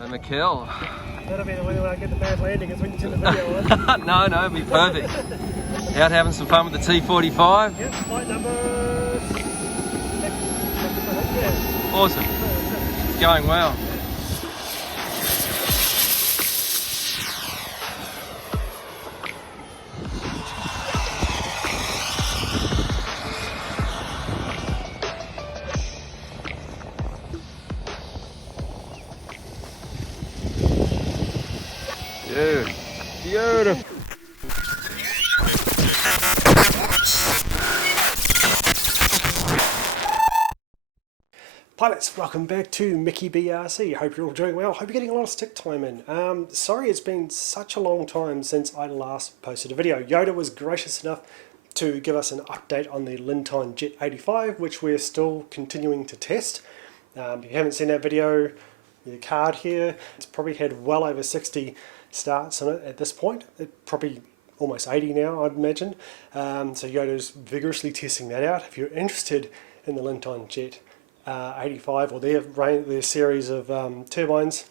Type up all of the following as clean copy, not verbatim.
And McKell. That'll be the way when I get the bad landing, is when you turn the video on. No, it'll be perfect. Out having some fun with the T-45. Yep, flight number 6. Yeah. Awesome. It's going well. Dude, beautiful. Pilots, welcome back to Mickey BRC. Hope you're all doing well. Hope you're getting a lot of stick time in. Sorry it's been such a long time since I last posted a video. Yoda was gracious enough to give us an update on the Linton Jet 85, which we're still continuing to test. If you haven't seen that video, the card here, it's probably had well over 60 starts on it at this point. It probably almost 80 now, I'd imagine. So Yoda's vigorously testing that out. If you're interested in the Linton Jet 85 or their series of turbines,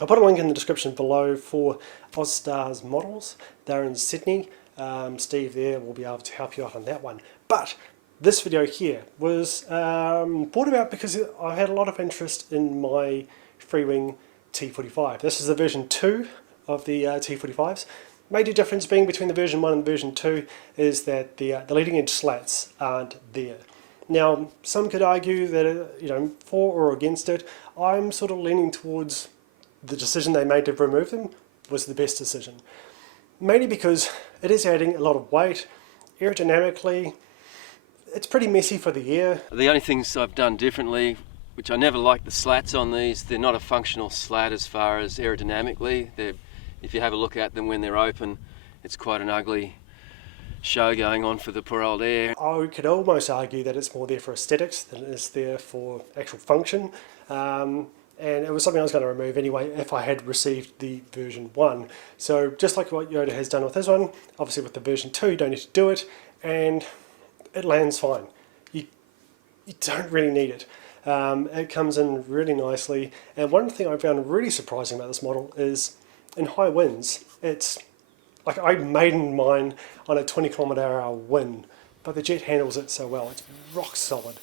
I'll put a link in the description below for AusStar's models. They're in Sydney. Steve there will be able to help you out on that one. But this video here was brought about because I had a lot of interest in my Freewing T-45. This is the version 2 of the T-45s. Major difference being between the version 1 and the version 2 is that the leading edge slats aren't there. Now, some could argue that, for or against it. I'm sort of leaning towards the decision they made to remove them was the best decision. Mainly because it is adding a lot of weight. Aerodynamically, it's pretty messy for the air. The only things I've done differently, which I never liked the slats on these, they're not a functional slat as far as aerodynamically. If you have a look at them when they're open, it's quite an ugly show going on for the poor old air. I could almost argue that it's more there for aesthetics than it is there for actual function. And it was something I was going to remove anyway if I had received the version 1. So just like what Yoda has done with this one, obviously with the version 2 you don't need to do it, and it lands fine. You don't really need it. It comes in really nicely, and one thing I found really surprising about this model is in high winds, it's like I maiden mine on a 20km/h wind, but the jet handles it so well. It's rock solid.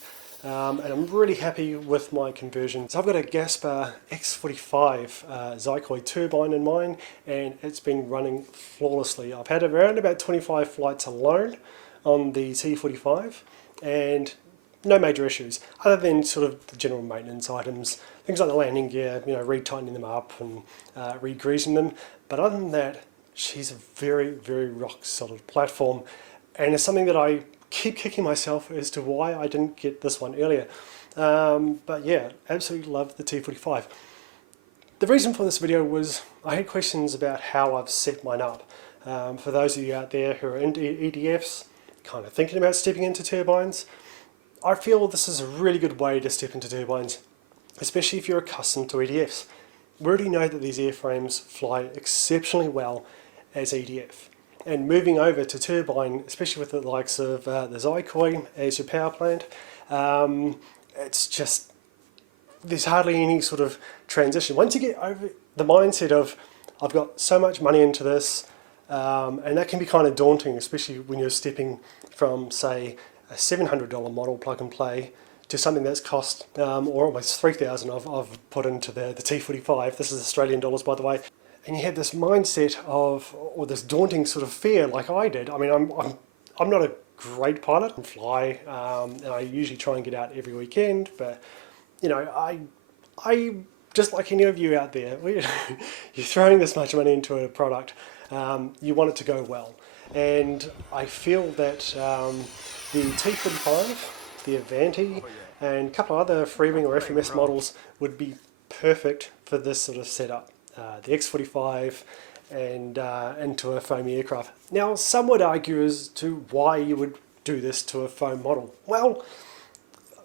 And I'm really happy with my conversion. So I've got a Gaspar X45 Zykoy turbine in mine, and it's been running flawlessly. I've had around about 25 flights alone on the T45, and no major issues, other than sort of the general maintenance items, things like the landing gear, re-tightening them up and re-greasing them. But other than that, she's a very, very rock solid platform, and it's something that I keep kicking myself as to why I didn't get this one earlier. But yeah, absolutely love the T-45. The reason for this video was I had questions about how I've set mine up. For those of you out there who are into EDFs, kind of thinking about stepping into turbines, I feel this is a really good way to step into turbines, especially if you're accustomed to EDFs. We already know that these airframes fly exceptionally well as EDF. And moving over to turbine, especially with the likes of the Zykoy as your power plant, it's just, there's hardly any sort of transition. Once you get over the mindset of, I've got so much money into this, and that can be kind of daunting, especially when you're stepping from, say, a $700 model plug and play to something that's cost, or almost $3,000 I've put into the T-45. This is Australian dollars, by the way. And you have this mindset of, or this daunting sort of fear like I did. I mean, I'm not a great pilot and fly, and I usually try and get out every weekend, but I just like any of you out there, you're throwing this much money into a product, you want it to go well. And I feel that the T-45, the Avanti, and a couple of other Freewing or FMS models would be perfect for this sort of setup. The X45 and into a foam aircraft. Now, some would argue as to why you would do this to a foam model. Well,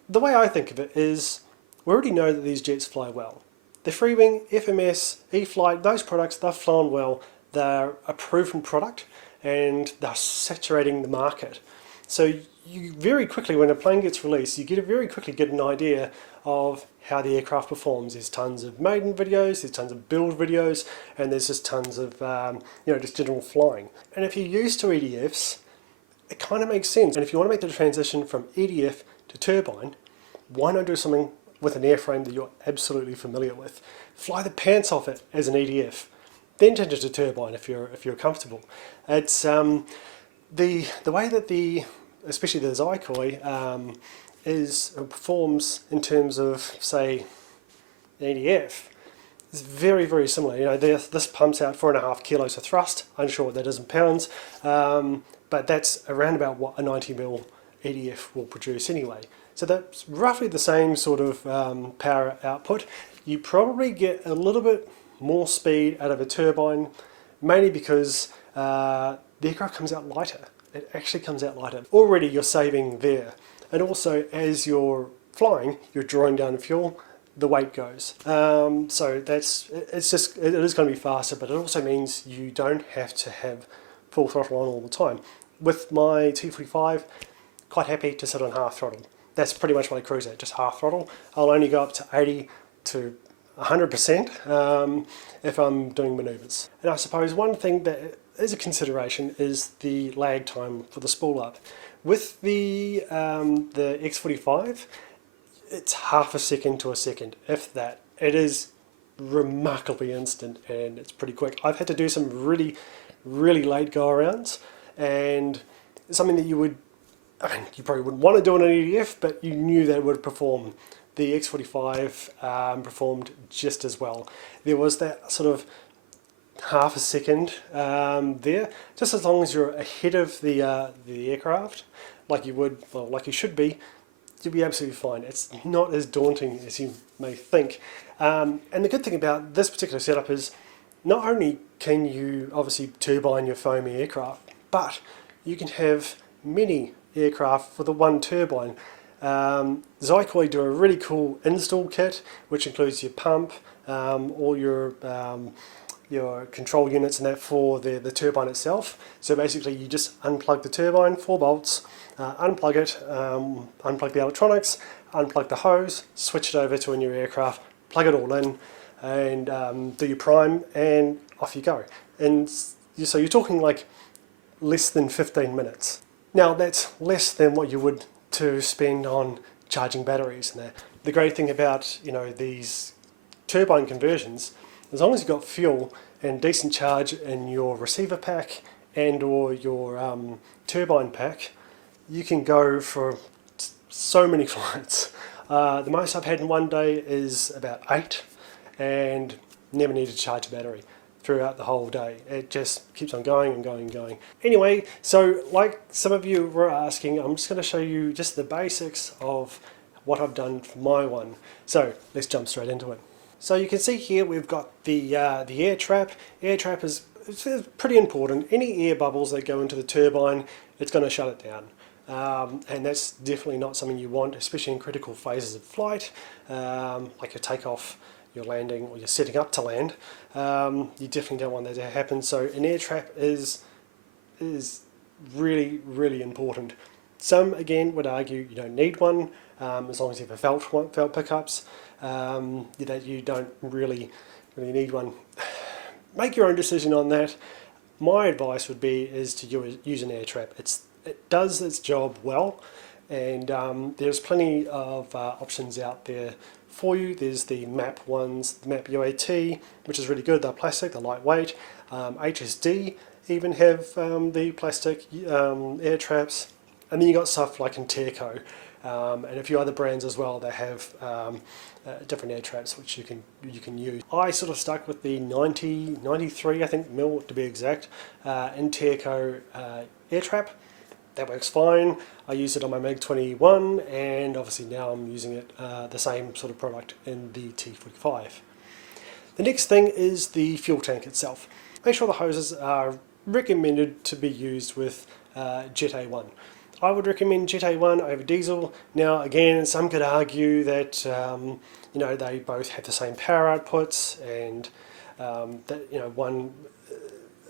the way I think of it is, we already know that these jets fly well. The Freewing, FMS, E-flite, those products, they've flown well. They're a proven product, and they're saturating the market. So you very quickly, when a plane gets released, you very quickly get an idea of how the aircraft performs. There's tons of maiden videos, there's tons of build videos, and there's just tons of just general flying. And if you're used to EDFs, it kind of makes sense. And if you want to make the transition from EDF to turbine, why not do something with an airframe that you're absolutely familiar with? Fly the pants off it as an EDF, then change it to turbine if you're comfortable. It's the way that especially the Zykoy performs in terms of, say, EDF is very, very similar. You know, this pumps out 4.5 kilos of thrust. I'm sure what that is in pounds, but that's around about what a 90mm EDF will produce anyway. So that's roughly the same sort of power output. You probably get a little bit more speed out of a turbine, mainly because the aircraft comes out lighter. It actually comes out lighter. Already you're saving there. And also as you're flying, you're drawing down fuel, the weight goes. So it is going to be faster, but it also means you don't have to have full throttle on all the time. With my T-45, quite happy to sit on half throttle. That's pretty much what I cruise at, just half throttle. I'll only go up to 80 to 100% if I'm doing manoeuvres. And I suppose one thing that is a consideration is the lag time for the spool up. With the X-45, it's half a second to a second, if that. It is remarkably instant and it's pretty quick. I've had to do some really, really late go-arounds, and something that you probably wouldn't want to do on an EDF, but you knew that it would perform. The X-45 performed just as well. There was that sort of half a second there, just as long as you're ahead of the aircraft, like you should be, you'll be absolutely fine. It's not as daunting as you may think. And the good thing about this particular setup is not only can you obviously turbine your foamy aircraft, but you can have many aircraft for the one turbine. Zykoy do a really cool install kit, which includes your pump, all your control units and that for the turbine itself. So basically you just unplug the turbine, 4 bolts, unplug it, unplug the electronics, unplug the hose, switch it over to a new aircraft, plug it all in, and do your prime, and off you go. And so you're talking like less than 15 minutes. Now that's less than what you would to spend on charging batteries. And the great thing about these turbine conversions, as long as you've got fuel and decent charge in your receiver pack and or your turbine pack, you can go for so many flights. The most I've had in one day is about 8, and never need to charge a battery throughout the whole day. It just keeps on going and going and going. Anyway, so like some of you were asking, I'm just going to show you just the basics of what I've done for my one. So let's jump straight into it. So you can see here we've got the air trap. Air trap is pretty important. Any air bubbles that go into the turbine, it's going to shut it down. And that's definitely not something you want, especially in critical phases of flight, like your takeoff, your landing, or you're setting up to land. You definitely don't want that to happen. So an air trap is really, really important. Some again would argue you don't need one, as long as you have a felt pickups. That you don't really need one. Make your own decision on that. My advice would be to use an air trap. It does its job well, and there's plenty of options out there for you. There's the MAP ones, the MAP UAT, which is really good. They're plastic, they're lightweight. HSD even have the plastic air traps, and then you got stuff like Interco and a few other brands as well that have different air traps which you can use. I sort of stuck with the 93 I think mil to be exact Interco air trap. That works fine. I used it on my MiG-21, and obviously now I'm using it the same sort of product in the T-45. The next thing is the fuel tank itself. Make sure the hoses are recommended to be used with Jet A1. I would recommend Jet A1 over diesel. Now again, some could argue that they both have the same power outputs, and that one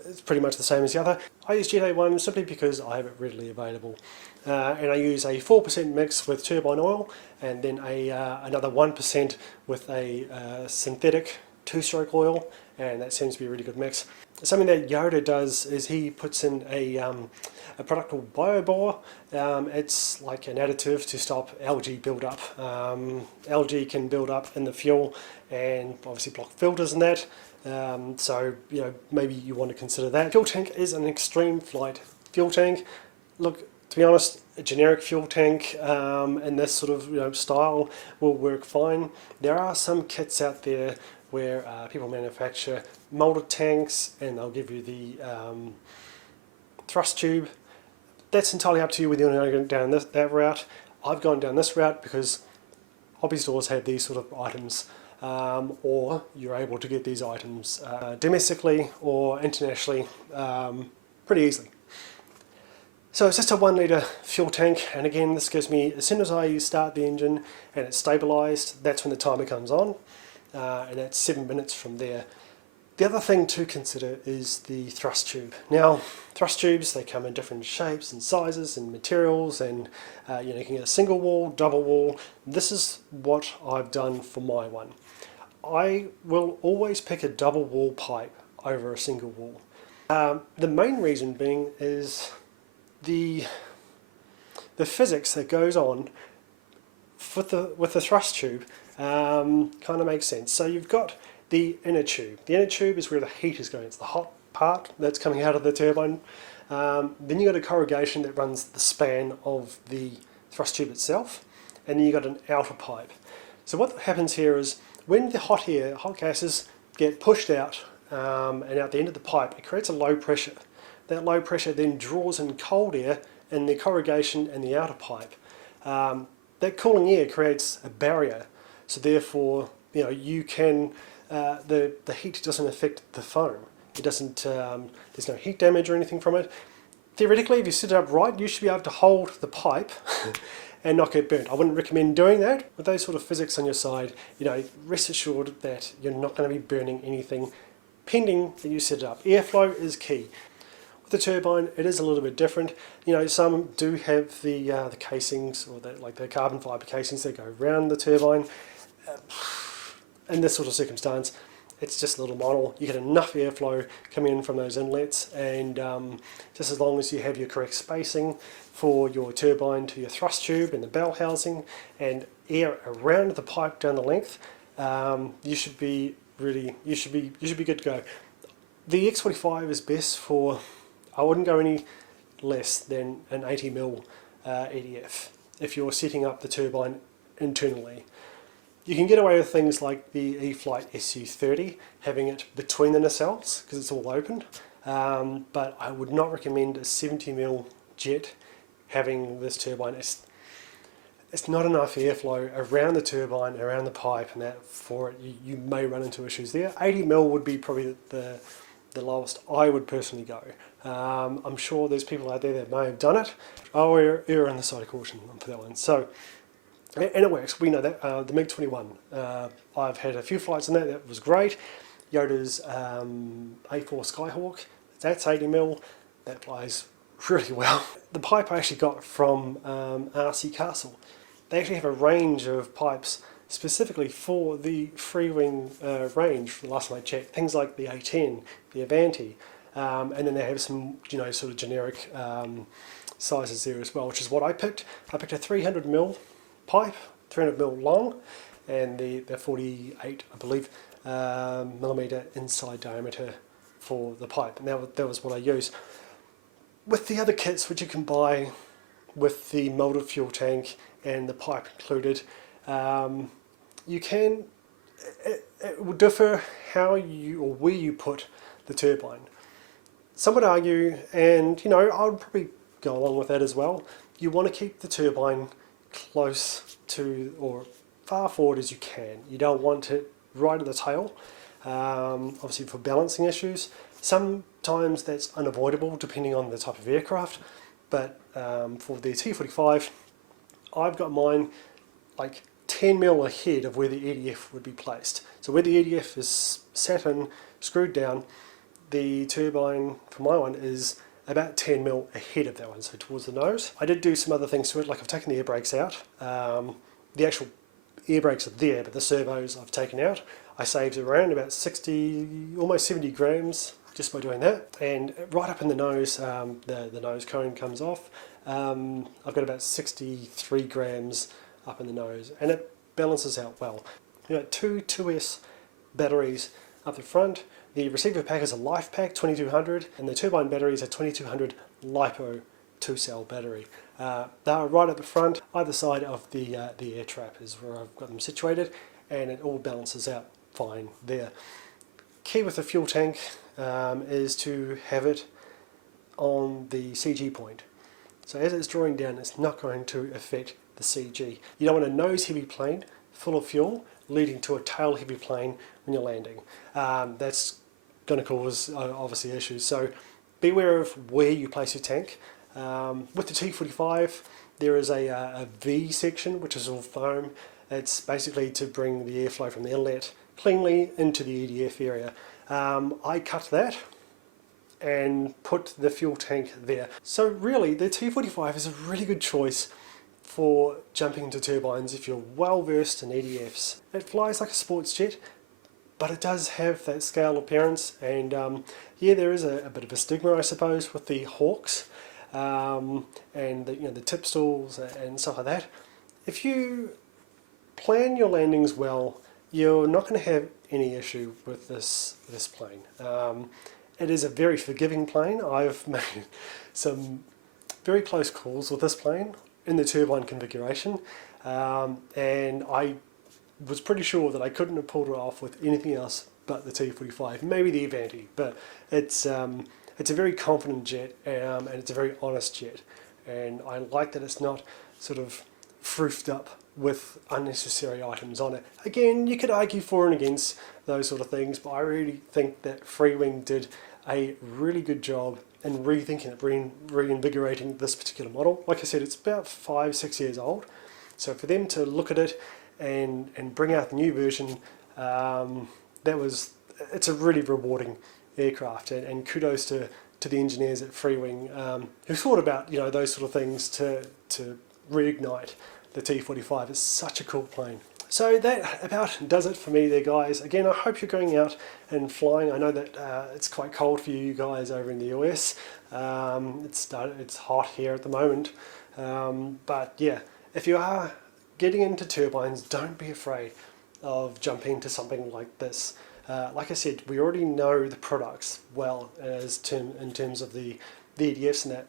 it's pretty much the same as the other. I use Jet A1 simply because I have it readily available. And I use a 4% mix with turbine oil, and then another 1% with a synthetic 2-stroke oil, and that seems to be a really good mix. Something that Yoda does is he puts in a product called BioBore. It's like an additive to stop algae build-up. Algae can build up in the fuel and obviously block filters and that. So maybe you want to consider that. Fuel tank is an extreme flight fuel tank. Look, to be honest, a generic fuel tank in this sort of style will work fine. There are some kits out there where people manufacture molded tanks and they'll give you the thrust tube. That's entirely up to you whether you want to go down that route. I've gone down this route because hobby stores have these sort of items, or you're able to get these items domestically or internationally pretty easily. So it's just a 1 litre fuel tank, and again this gives me, as soon as I start the engine and it's stabilised, that's when the timer comes on, and that's 7 minutes from there. The other thing to consider is the thrust tube. Now, thrust tubes, they come in different shapes and sizes and materials, and you can get a single wall, double wall. This is what I've done for my one. I will always pick a double wall pipe over a single wall. The main reason being is the physics that goes on with the thrust tube kind of makes sense. So you've got the inner tube. The inner tube is where the heat is going. It's the hot part that's coming out of the turbine. Then you've got a corrugation that runs the span of the thrust tube itself, and then you've got an outer pipe. So what happens here is when the hot gases get pushed out and out the end of the pipe, it creates a low pressure. That low pressure then draws in cold air in the corrugation and the outer pipe. That cooling air creates a barrier, so therefore you can the heat doesn't affect the foam. It doesn't. There's no heat damage or anything from it. Theoretically, if you sit it up right, you should be able to hold the pipe and not get burnt. I wouldn't recommend doing that. With those sort of physics on your side, rest assured that you're not going to be burning anything, pending that you set it up. Airflow is key. With the turbine, it is a little bit different. Some do have the casings, or the carbon fibre casings that go around the turbine. In this sort of circumstance, it's just a little model. You get enough airflow coming in from those inlets, and just as long as you have your correct spacing for your turbine to your thrust tube and the bell housing, and air around the pipe down the length, you should be good to go. The X-45 is best for, I wouldn't go any less than an 80mm EDF if you're setting up the turbine internally. You can get away with things like the E-flite SU-30, having it between the nacelles because it's all open, but I would not recommend a 70mm jet having this turbine. It's not enough airflow around the turbine, around the pipe, and that for it you may run into issues there. 80mm would be probably the lowest I would personally go. I'm sure there's people out there that may have done it. I'll err on the side of caution for that one. So. And it works, we know that. The MiG-21, I've had a few flights in that was great. Yoda's A4 Skyhawk, that's 80mm, that flies really well. The pipe I actually got from RC Castle. They actually have a range of pipes specifically for the Freewing range, for the last time I checked. Things like the A10, the Avanti, and then they have some sort of generic sizes there as well, which is what I picked. I picked a 300mm pipe, 300mm long, and the 48, I believe, millimeter inside diameter for the pipe, and that was what I used. With the other kits which you can buy with the molded fuel tank and the pipe included, it will differ how you or where you put the turbine. Some would argue, and I would probably go along with that as well, you want to keep the turbine close to or far forward as you can. You don't want it right at the tail, obviously for balancing issues. Sometimes that's unavoidable depending on the type of aircraft, but for the T-45 I've got mine like 10mm ahead of where the EDF would be placed. So where the EDF is sat in, screwed down, the turbine for my one is about 10 mil ahead of that one, so towards the nose. I did do some other things to it, like I've taken the air brakes out. The actual air brakes are there, but the servos I've taken out. I saved around about 60, almost 70 grams just by doing that. And right up in the nose, the nose cone comes off. I've got about 63 grams up in the nose, and it balances out well. You've got two 2S batteries up the front. The receiver pack is a life pack 2200, and the turbine battery is a 2200 LiPo 2-cell battery. They're right at the front. Either side of the air trap is where I've got them situated, and it all balances out fine there. Key with the fuel tank is to have it on the CG point. So as it's drawing down, it's not going to affect the CG. You don't want a nose heavy plane full of fuel leading to a tail heavy plane when you're landing. That's going to cause obviously issues. So be aware of where you place your tank. With the T-45, there is a V section which is all foam. It's basically to bring the airflow from the inlet cleanly into the EDF area. I cut that and put the fuel tank there. So really the T-45 is a really good choice for jumping into turbines if you're well versed in EDFs. It flies like a sports jet, but it does have that scale appearance, and yeah, there is a bit of a stigma, I suppose, with the Hawks and the tip stalls and stuff like that. If you plan your landings well, you're not going to have any issue with this plane. It is a very forgiving plane. I've made some very close calls with this plane in the turbine configuration, and I was pretty sure that I couldn't have pulled it off with anything else but the T-45, maybe the Avanti, but it's a very confident jet, and it's a very honest jet, and I like that it's not sort of froofed up with unnecessary items on it. Again, you could argue for and against those sort of things, but I really think that Freewing did a really good job in rethinking it, reinvigorating this particular model. Like I said, it's about 5-6 years old, so for them to look at it and bring out the new version, it's a really rewarding aircraft, and kudos to the engineers at Freewing who thought about those sort of things to reignite the T-45. It's such a cool plane. So that about does it for me there, guys. Again, I hope you're going out and flying. I know that it's quite cold for you guys over in the US. It's hot here at the moment, but yeah, if you are getting into turbines, don't be afraid of jumping into something like this. Like I said, we already know the products well in terms of the EDFs and that.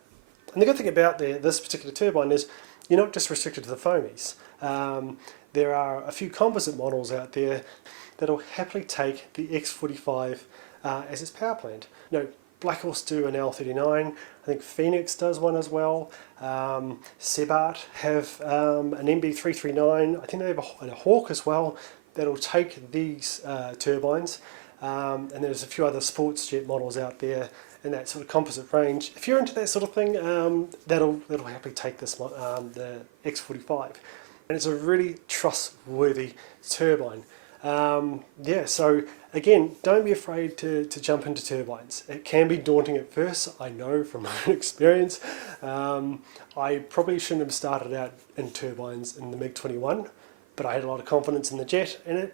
And the good thing about this particular turbine is you're not just restricted to the foamies. There are a few composite models out there that'll happily take the X45 as its power plant. Black Horse do an L39, I think Phoenix does one as well, Sebart have an MB339, I think they have a Hawk as well that'll take these turbines, and there's a few other sports jet models out there in that sort of composite range. If you're into that sort of thing, that'll happily take this the X45, and it's a really trustworthy turbine. Yeah, so again, don't be afraid to jump into turbines. It can be daunting at first, I know from my own experience. I probably shouldn't have started out in turbines in the MiG-21, but I had a lot of confidence in the jet, and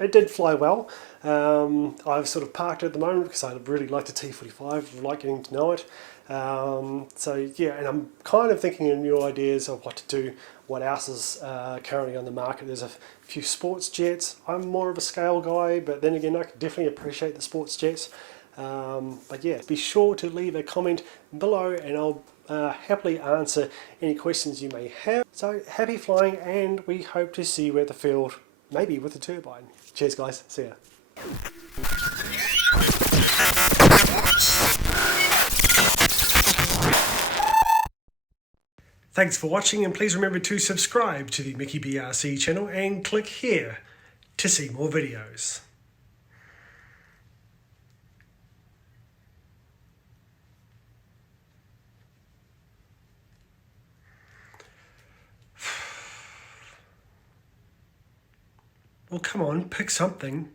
it did fly well. I've sort of parked it at the moment because I really like the T-45, like getting to know it. So yeah, and I'm kind of thinking of new ideas of what to do, what else is currently on the market. There's a few sports jets. I'm more of a scale guy, but then again, I can definitely appreciate the sports jets. But yeah, be sure to leave a comment below, and I'll happily answer any questions you may have. So happy flying, and we hope to see you at the field, maybe with a turbine. Cheers guys, see ya. Thanks for watching, and please remember to subscribe to the Mickey BRC channel and click here to see more videos. Well, come on, pick something.